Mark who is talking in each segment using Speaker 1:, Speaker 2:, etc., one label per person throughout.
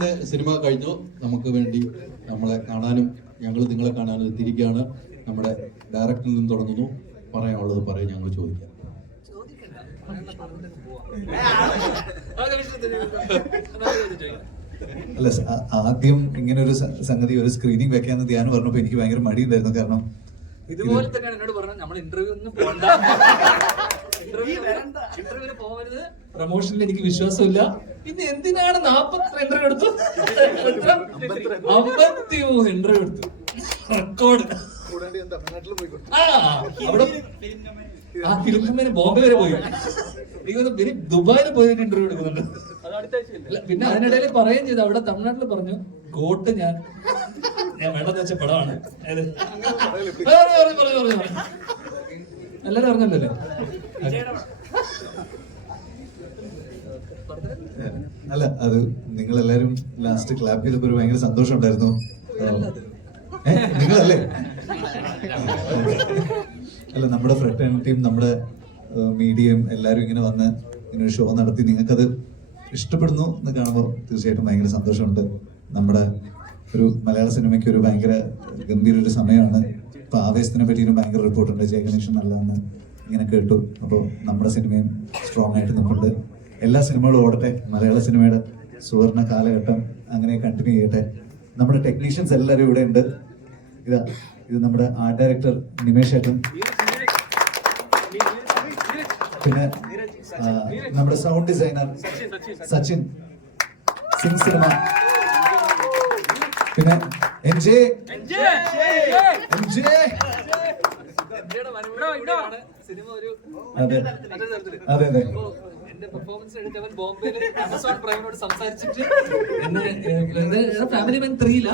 Speaker 1: ഷാരൂഖിന്റെ cinema കഴിഞ്ഞു. നമുക്ക് വേണ്ടി നമ്മളെ കാണാനും ഞങ്ങൾ നിങ്ങളെ കാണാനും എത്തിയിരിക്കുകയാണ്. നമ്മുടെ ഡയറക്ടറിൽ നിന്ന് തുടങ്ങുന്നു. പറയാനുള്ളത് പറയാൻ ഞങ്ങൾ ചോദിക്കാം.
Speaker 2: അല്ല ആദ്യം ഇങ്ങനെ ഒരു സംഗതി ഒരു സ്ക്രീനിങ് വെക്കാന്ന് ധ്യാനം പറഞ്ഞപ്പോ എനിക്ക് ഭയങ്കര മടിയുണ്ടായിരുന്നു. കാരണം
Speaker 3: ഇതുപോലെ തന്നെയാണ് എന്നോട് പറഞ്ഞത്. നമ്മൾ ഇന്റർവ്യൂ ഒന്നും പോകണ്ട ഇന്റർവ്യൂ ഇന്റർവ്യൂവിന് പോകരുത് പ്രൊമോഷനിൽ എനിക്ക് വിശ്വാസമില്ല. പിന്നെ എന്തിനാണ് നാപ്പത്തി ഇന്റർവ്യൂ എടുത്തു? അമ്പത്തി മൂന്ന് ഇന്റർവ്യൂ എടുത്തു. റെക്കോർഡ് ആ അവിടെ ആ ഫിലിം കമ്പനി ബോംബെ വരെ പോയി. എനിക്ക് തോന്നുന്നു പിന്നെ ദുബായിൽ പോയി ഇന്റർവ്യൂ എടുക്കുന്നുണ്ട്. പിന്നെ അതിനിടയിൽ പറയുകയും ചെയ്തു. അവിടെ തമിഴ്നാട്ടിൽ പറഞ്ഞു കോട്ട് ഞാൻ. ഞാൻ വേണ്ടെന്ന് വെച്ച പടമാണ്. എല്ലാരും അറിഞ്ഞല്ലോ
Speaker 2: അല്ല അത് നിങ്ങൾ എല്ലാരും ലാസ്റ്റ് ക്ലാപ്പ് ചെയ്തപ്പോ ഭയങ്കര സന്തോഷം ഉണ്ടായിരുന്നു നിങ്ങളല്ലേ? അല്ല നമ്മുടെ ഫ്രട്ടേണിറ്റിയും നമ്മുടെ മീഡിയയും എല്ലാരും ഇങ്ങനെ വന്ന് ഇങ്ങനെ ഒരു ഷോ നടത്തി. നിങ്ങൾക്കത് ഇഷ്ടപ്പെടുന്നു എന്ന് കാണുമ്പോൾ തീർച്ചയായിട്ടും ഭയങ്കര സന്തോഷമുണ്ട്. നമ്മുടെ ഒരു മലയാള സിനിമയ്ക്ക് ഒരു ഭയങ്കര ഗംഭീര ഒരു സമയമാണ്. ഇപ്പൊ ആവേശത്തിനെ പറ്റി ഒരു ഭയങ്കര റിപ്പോർട്ടുണ്ട് ജയഗണേഷൻ നല്ലതാണ് ഇങ്ങനെ കേട്ടു. അപ്പോൾ നമ്മുടെ സിനിമയും സ്ട്രോങ് ആയിട്ട് നിൽപ്പുണ്ട്. എല്ലാ സിനിമകളും ഓടട്ടെ. മലയാള സിനിമയുടെ സുവർണ കാലഘട്ടം അങ്ങനെ കണ്ടിന്യൂ ചെയ്യട്ടെ. നമ്മുടെ ടെക്നീഷ്യൻസ് എല്ലാവരും ഇവിടെ ഉണ്ട്. ഇതാ ഇത് നമ്മുടെ ആർട്ട് ഡയറക്ടർ നിമേഷ് ഏട്ടൻ. പിന്നെ നമ്മുടെ sound designer Sachin. Singh cinema പിന്നെ എൻ ജെ എം ജെ അതെ. അതെ അതെ.
Speaker 3: അപ്പോ എന്റെ പെർഫോമൻസ് കണ്ടിട്ട് അവൻ ബോംബെയിൽ ആമസോൺ പ്രൈമിനോട് സംസാരിച്ചിട്ട് എന്നെ ഫാമിലി മാൻ ത്രീല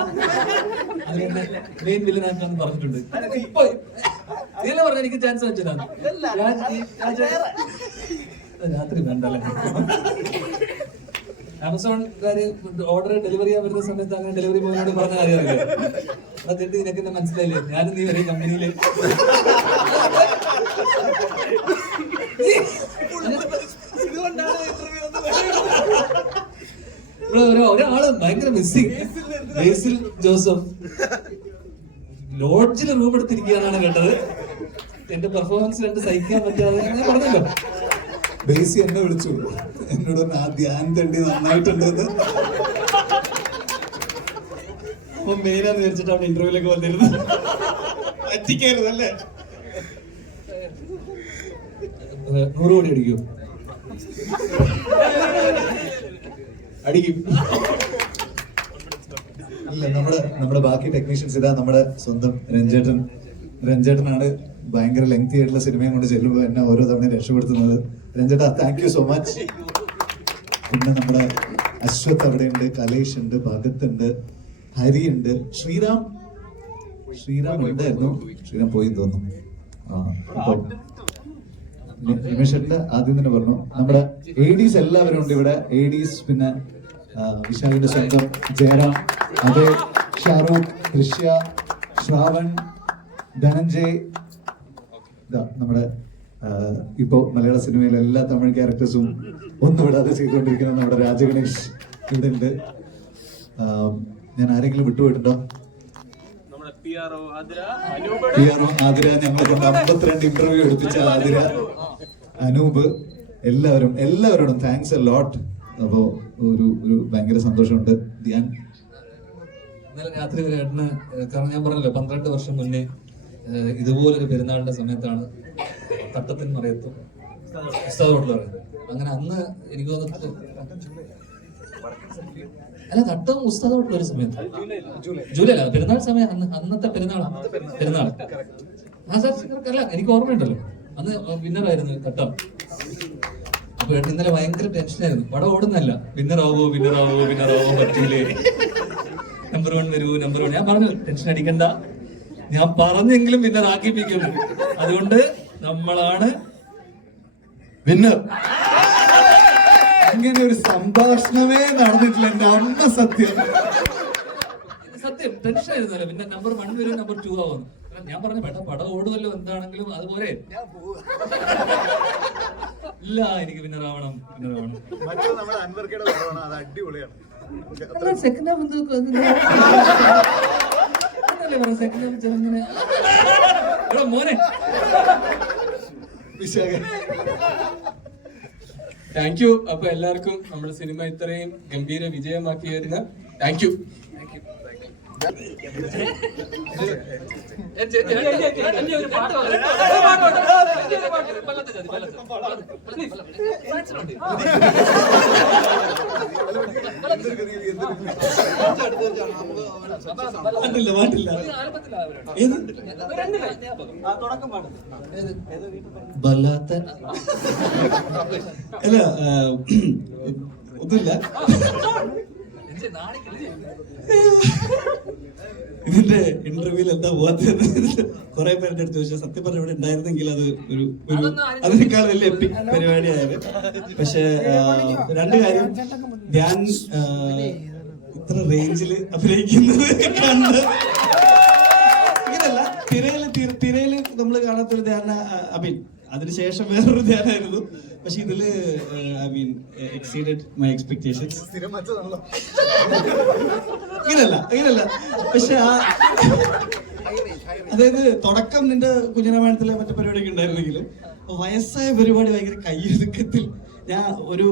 Speaker 3: അത് എന്നെ മെയിൻ വില്ലനാക്കാന്ന് പറഞ്ഞിട്ടുണ്ട്. ഇപ്പൊ പറഞ്ഞ എനിക്ക് ചാൻസ് വെച്ചതാണ് രാത്രി വേണ്ടല്ലേ ആമസോൺകാര് ഓർഡർ ഡെലിവറി ചെയ്യാൻ വരുന്ന സമയത്ത് അങ്ങനെ ഡെലിവറി ബോയിനോട് പറഞ്ഞ കാര്യമല്ലേ എന്നിട്ട് നിനക്ക് എന്നെ മനസ്സിലായില്ലേ? ഞാനും നീ വരെ കമ്പനിയിൽ ഇവിടെ ഒരു- മിസ്സിങ് ബേസിൽ ജോസഫ്. ലോഡ്ജിൽ റൂം എടുത്തിരിക്കുകയാണ് കേട്ടത്. എന്റെ പെർഫോമൻസ് കണ്ട് സഹിക്കാൻ പറ്റാതെ ഞാൻ പറഞ്ഞല്ലോ.
Speaker 2: ബേസി എന്നെ വിളിച്ചു. എന്നോട് ആ ധ്യാൻ തണ്ടി നന്നായിട്ടുണ്ട്
Speaker 3: അപ്പൊ മെയിനാന്ന് വിചാരിച്ചിട്ടാണ് ഇന്റർവ്യൂലൊക്കെ വന്നിരുന്നത്
Speaker 2: പറ്റിക്കരുത് അല്ലേ
Speaker 3: നൂറ് കോടി അടിക്കും.
Speaker 2: അടിക്കും. നമ്മുടെ ബാക്കി ടെക്നീഷ്യൻസ് ഇതാ നമ്മുടെ സ്വന്തം രഞ്ജേട്ടൻ. രഞ്ജേട്ടനാണ് ഭയങ്കര ലെങ്തി ആയിട്ടുള്ള സിനിമയും കൊണ്ട് ചെല്ലുമ്പോൾ എന്നെ ഓരോ തവണ രക്ഷപ്പെടുത്തുന്നത്. രഞ്ജേട്ടാ താങ്ക് യു സോ മച്ച് പിന്നെ നമ്മുടെ അശ്വത് അവിടെയുണ്ട് കലേഷ് ഉണ്ട് ഭഗത് ഉണ്ട് ഹരി ഉണ്ട് ശ്രീറാം? ശ്രീറാം ഉണ്ടായിരുന്നു. ശ്രീറാം പോയി തോന്നുന്നു. നിമിഷന്റെ ആദ്യം തന്നെ പറഞ്ഞു. നമ്മുടെ എഡീസ് എല്ലാവരും ഉണ്ട് ഇവിടെ. എഡീസ് പിന്നെ വിശാലിന്റെ സ്വന്തം ജയറാം അതെ ഷാറൂഖ് ദൃശ്യ ശ്രാവൺ ധനഞ്ജയ്. നമ്മുടെ ഇപ്പോ മലയാള സിനിമയിലെ എല്ലാ തമിഴ് ക്യാരക്ടേഴ്സും ഒന്നും വിടാതെ ചെയ്തുകൊണ്ടിരിക്കുന്ന നമ്മുടെ രാജഗണേഷ് ഇവിടെ ഉണ്ട് ഞാൻ ആരെങ്കിലും വിട്ടുപോയിട്ടുണ്ടോ? പി ആർ ഒ ആതിര ഞങ്ങളെ കൊണ്ട് അമ്പത്തിരണ്ട് ഇന്റർവ്യൂ എടുപ്പിച്ച ആതിര അനൂപ്. എല്ലാവരും എല്ലാവരോടും താങ്ക്സ് എ ലോട്ട് അപ്പോ ഒരു ഒരു ഭയങ്കര സന്തോഷമുണ്ട്. ധ്യാൻ
Speaker 3: ഇന്നലെ രാത്രി ഒരു ഏട്ടന് കാരണം ഞാൻ പറഞ്ഞല്ലോ പന്ത്രണ്ട് വർഷം മുന്നേ ഇതുപോലൊരു പെരുന്നാളിന്റെ സമയത്താണ് തട്ടത്തിന് മറയത്തും ഉസ്താദ് അങ്ങനെ അന്ന് എനിക്ക് തോന്നുന്നു അല്ല തട്ടവും ഹോട്ടൽ ഒരു സമയത്ത്. ജൂലൈ അല്ല പെരുന്നാൾ സമയം അന്ന് അന്നത്തെ പെരുന്നാൾ പെരുന്നാൾ ആ സാർ അല്ല എനിക്ക് ഓർമ്മയുണ്ടല്ലോ. അന്ന് വിന്നറായിരുന്നു തട്ടം. അപ്പൊ ഇന്നലെ ഭയങ്കര ടെൻഷനായിരുന്നു പടം ഓടുന്നല്ല വിന്നറാവോ വിന്നറാവോ വിന്നറാവോ പറ്റൂലേ നമ്പർ വൺ വരുമോ നമ്പർ വൺ ഞാൻ പറഞ്ഞു ടെൻഷൻ അടിക്കണ്ട. ഞാൻ പറഞ്ഞെങ്കിലും വിന്നർ ആക്കിപ്പിക്കും. അതുകൊണ്ട് നമ്മളാണ്
Speaker 2: വിന്നർ ഇങ്ങനെ ഒരു സംഭാഷണമേ നടന്നിട്ടില്ല എന്റെ അമ്മ സത്യം.
Speaker 3: ടെൻഷൻ ആയിരുന്നല്ലോ. പിന്നെ നമ്പർ വൺ വരും നമ്പർ ടു ആവുന്നു ഞാൻ പറഞ്ഞു വേണ്ട പടം ഓടുമല്ലോ എന്താണെങ്കിലും അതുപോലെ. ഇല്ല എനിക്ക്
Speaker 4: പിന്നെ റാവണം പിന്നെ
Speaker 5: അല്ല സെക്കൻഡ് ഹാഫ് എന്ത് സെക്കൻഡ് ഹാഫ് ചെറുങ്ങനെ. മോനെ.
Speaker 3: താങ്ക് യു അപ്പൊ എല്ലാവർക്കും നമ്മുടെ സിനിമ ഇത്രയും ഗംഭീര വിജയമാക്കിയതിന് താങ്ക് യു
Speaker 5: പാട്ടില്ല പാട്ടില്ല വല്ലാത്ത അല്ല ഒന്നുമില്ല. ഇതിന്റെ ഇന്റർവ്യൂവിൽ എന്താ പോകാത്തത് കുറെ പേരുടെ അടുത്ത് ചോദിച്ചാൽ സത്യം പറഞ്ഞ ഇവിടെ ഉണ്ടായിരുന്നെങ്കിൽ അത് ഒരു ഒരു അതിനേക്കാൾ വലിയ എപ്പിക് പരിപാടിയായത് പക്ഷെ രണ്ട് കാര്യം ഞാൻ ഇത്ര റേഞ്ചിൽ അഭിനയിക്കുന്നത് കണ്ട് ഇങ്ങനല്ല തിരയിൽ തിരയിൽ നമ്മൾ കാണാത്തൊരു ധ്യാന അബിൻ മീൻ അതിനുശേഷം വേറൊരു ധ്യാനായിരുന്നു പക്ഷെ ഇതിൽ I mean exceeded my expectations ഇങ്ങനല്ല ഇങ്ങനല്ല. പക്ഷെ ആ അതായത് തുടക്കം നിന്റെ കുഞ്ഞിരാമായണത്തിലെ മറ്റു പരിപാടിയൊക്കെ ഉണ്ടായിരുന്നെങ്കിൽ വയസ്സായ പരിപാടി ഭയങ്കര കയ്യൊതുക്കത്തിൽ ഞാൻ ഒരു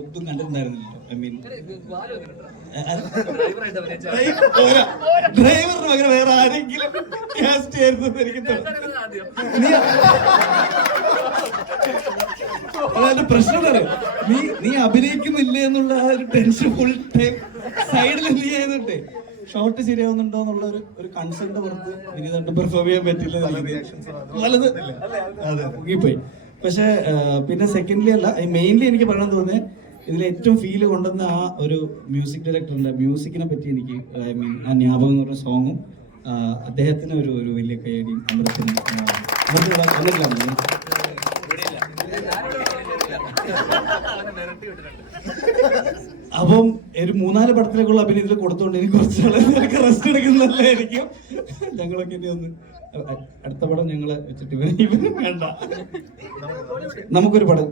Speaker 5: ഇതും കണ്ടിട്ടുണ്ടായിരുന്നില്ല ഐ മീൻ ഡ്രൈവറിന് പകരം വേറെ ആരെങ്കിലും കാസ്റ്റ് ആയിരുന്നു എനിക്ക് അതായത് പ്രശ്നം നീ നീ അഭിനയിക്കുന്നില്ലേ എന്നുള്ള ആ ഒരു ടെൻഷൻ ഫുൾ ടൈം സൈഡിൽ നീ ചെയ്യുന്നുണ്ട്? ഷോർട്ട് ശരിയാവുന്നുണ്ടോ എന്നുള്ള ഒരു ഒരു കൺസേൺ പുറത്ത് ഇനി തണ്ട് പെർഫോം ചെയ്യാൻ പറ്റില്ല വലത്. അതെ മുങ്ങിപ്പോയി. പക്ഷെ പിന്നെ സെക്കൻഡ്ലി അല്ല മെയിൻലി എനിക്ക് പറയാൻ തോന്നിയത് ഇതിൽ ഏറ്റവും ഫീൽ കൊണ്ടുവന്ന ആ ഒരു മ്യൂസിക് ഡയറക്ടറിന്റെ മ്യൂസിക്കിനെ പറ്റി എനിക്ക് ഐ മീൻ ആ ജ്ഞാപകം എന്ന് പറഞ്ഞ സോങ്ങും അദ്ദേഹത്തിന് ഒരു ഒരു വലിയ കൈയടിയും അമൃതത്തിന് വന്നിട്ടില്ല അപ്പം ഒരു മൂന്നാൽ പടത്തിലേക്കുള്ള അഭിനയത്തിൽ കൊടുത്തോണ്ട് എനിക്ക് കുറച്ച് നാളെ റെസ്റ്റ് എടുക്കുന്നതല്ലായിരിക്കും. ഞങ്ങളൊക്കെ ഇനി ഒന്ന് അടുത്ത പടം ഞങ്ങളെ വെച്ചിട്ട് ഇവന് വേണ്ട. നമുക്കൊരു പടം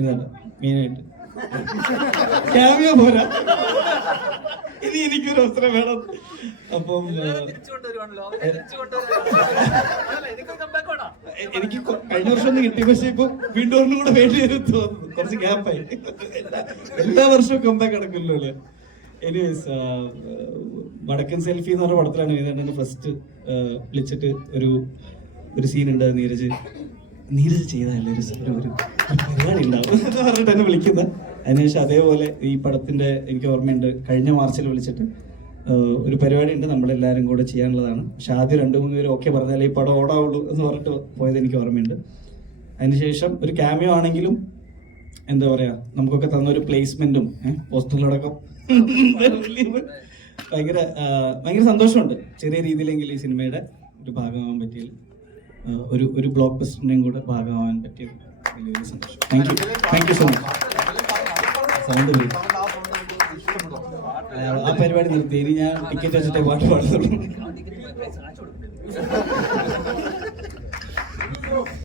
Speaker 5: ഇതല്ല മെയിനായിട്ട്. ക്യാമിയോ പോരാ. ഇനി എനിക്കൊരു അവസരം വേണം. അപ്പം എനിക്ക് കഴിഞ്ഞ വർഷം ഒന്ന് കിട്ടി പക്ഷെ ഇപ്പൊ വീണ്ടും ഒന്നും കൂടെ വേണ്ടി വരും തോന്നുന്നു. കുറച്ച് ഗ്യാപ്പായി എല്ലാ വർഷവും കമ്പാക്ക് നടക്കുമല്ലോ അല്ലേ? എനിവേസ് വടക്കൻ സെൽഫി എന്ന് പറഞ്ഞ പടത്തിലാണ് ഇതിനെ ഫസ്റ്റ് വിളിച്ചിട്ട് ഒരു ഒരു സീൻ ഉണ്ട് നീരജ്. നീരജ് ചെയ്താലേ ഒരു പരിപാടി ഉണ്ടാവും എന്ന് പറഞ്ഞിട്ട് എന്നെ വിളിക്കുന്നത് അതിനുശേഷം അതേപോലെ ഈ പടത്തിന്റെ എനിക്ക് ഓർമ്മയുണ്ട്. കഴിഞ്ഞ മാർച്ചിൽ വിളിച്ചിട്ട് ഒരു പരിപാടി ഉണ്ട് നമ്മളെല്ലാവരും കൂടെ ചെയ്യാനുള്ളതാണ്. പക്ഷെ ആദ്യം രണ്ട് മൂന്ന് പേര് ഓക്കെ പറഞ്ഞാലേ ഈ പടം ഓടാവുള്ളൂ എന്ന് പറഞ്ഞിട്ട് പോയത് എനിക്ക് ഓർമ്മയുണ്ട്. അതിനുശേഷം ഒരു ക്യാമിയോ ആണെങ്കിലും എന്താ പറയാ നമുക്കൊക്കെ തന്ന ഒരു പ്ലേസ്മെന്റും പോസ്റ്ററിലടക്കം ഭയങ്കര ഭയങ്കര സന്തോഷമുണ്ട്. ചെറിയ രീതിയിലെങ്കിലും ഈ സിനിമയുടെ ഒരു ഭാഗമാവാൻ പറ്റിയത് ഒരു ഒരു ബ്ലോക്ക് ബസ്റ്ററിന്റെയും കൂടെ ഭാഗമാവാൻ പറ്റിയത് സന്തോഷം. സോ മച്ച് സൗണ്ട് ആ പരിപാടി നിർത്തി. ഇനി ഞാൻ ടിക്കറ്റ് വെച്ചിട്ടേ പാട്ട് പാടുന്നുള്ളൂ